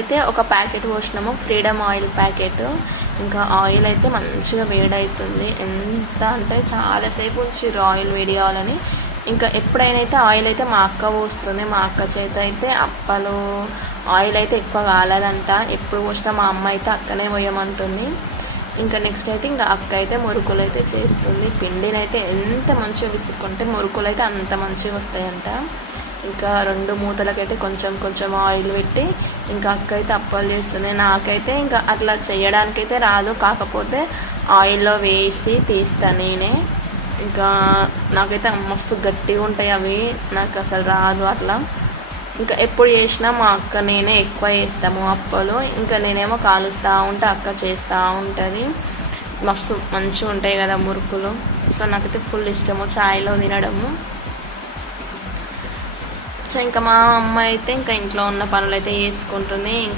అయితే ఒక packet పోసినాము, freedom oil packet. ఇంకా ఆయిల్ అయితే మంచిగా వేడవుతుంది. ఎంత అంటే చాలాసేపు ఉంచిర్రు ఆయిల్ వేడి కావాలని. ఇంకా ఎప్పుడైనా అయితే ఆయిల్ అయితే మా అక్క పోస్తుంది. మా అక్క చేత అయితే అప్పలు ఆయిల్ అయితే ఎక్కువ కాలేదంట. ఎప్పుడు పోసినా మా అమ్మ అయితే అక్కనే పోయమంటుంది. ఇంకా నెక్స్ట్ అయితే ఇంకా అక్క అయితే మురుకులు అయితే చేస్తుంది. పిండిని అయితే ఎంత మంచిగా విసుక్కుంటే మురుకులు అయితే అంత మంచిగా వస్తాయంట. ఇంకా 2 మూతలకైతే కొంచెం కొంచెం ఆయిల్ పెట్టి ఇంకా అక్క అయితే అప్పాలు చేస్తుంది. నాకైతే ఇంకా అట్లా చేయడానికైతే రాదు, కాకపోతే ఆయిల్లో వేసి తీస్తాను నేనే. ఇంకా నాకైతే మస్తు గట్టిగా ఉంటాయి అవి, నాకు అసలు రాదు అట్లా. ఇంకా ఎప్పుడు చేసినా మా అక్క నేనే ఎక్కువ చేస్తాము అప్పలు. ఇంకా నేనేమో కాలుస్తూ ఉంటే అక్క చేస్తూ ఉంటుంది. మస్తు మంచిగా ఉంటాయి కదా మురుకులు. సో నాకైతే ఫుల్ ఇష్టము చాయ్లో తినడము. సో ఇంకా మా అమ్మ అయితే ఇంకా ఇంట్లో ఉన్న పనులు అయితే చేసుకుంటుంది.